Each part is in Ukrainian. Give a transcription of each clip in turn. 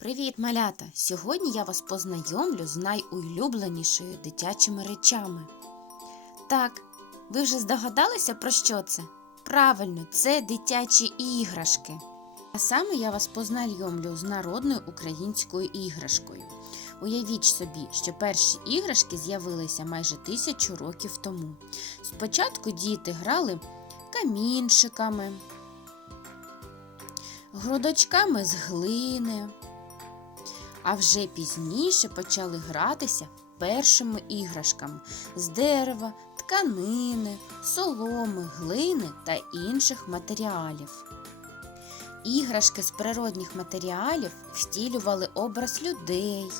Привіт, малята! Сьогодні я вас познайомлю з найулюбленішою дитячими речами. Так, ви вже здогадалися про що це? Правильно, це дитячі іграшки. А саме я вас познайомлю з народною українською іграшкою. Уявіть собі, що перші іграшки з'явилися майже тисячу років тому. Спочатку діти грали камінчиками, грудочками з глини, а вже пізніше почали гратися першими іграшками з дерева, тканини, соломи, глини та інших матеріалів. Іграшки з природних матеріалів втілювали образ людей,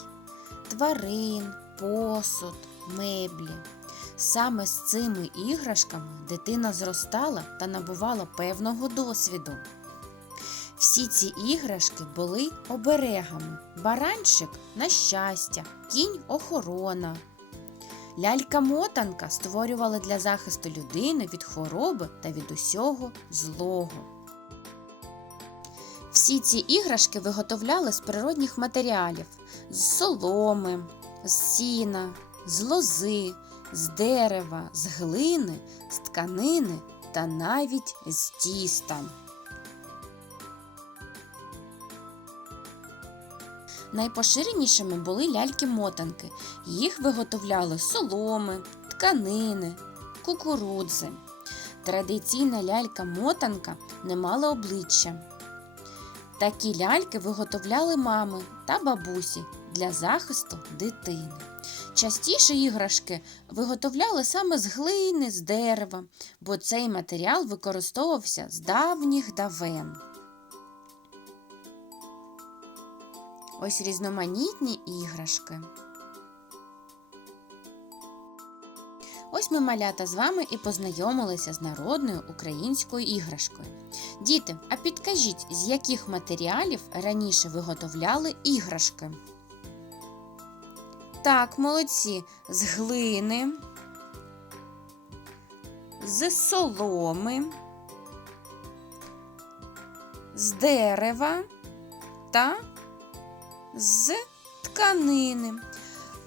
тварин, посуд, меблі. Саме з цими іграшками дитина зростала та набувала певного досвіду. Всі ці іграшки були оберегами. Баранчик на щастя, кінь охорона. Лялька-мотанка створювала для захисту людини від хвороби та від усього злого. Всі ці іграшки виготовляли з природних матеріалів з соломи, з сіна, з лози, з дерева, з глини, з тканини та навіть з тіста. Найпоширенішими були ляльки-мотанки. Їх виготовляли соломи, тканини, кукурудзи. Традиційна лялька-мотанка не мала обличчя. Такі ляльки виготовляли мами та бабусі для захисту дитини. Частіше іграшки виготовляли саме з глини, з дерева, бо цей матеріал використовувався з давніх давен. Ось різноманітні іграшки. Ось ми малята з вами і познайомилися з народною українською іграшкою. Діти, а підкажіть, з яких матеріалів раніше виготовляли іграшки? Так, молодці, з глини, з соломи, з дерева та з тканини.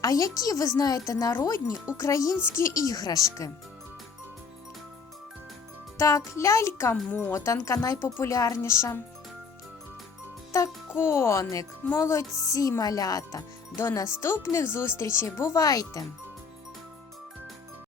А які ви знаєте народні українські іграшки? Так, лялька мотанка найпопулярніша. Та коник, молодці малята. До наступних зустрічей бувайте!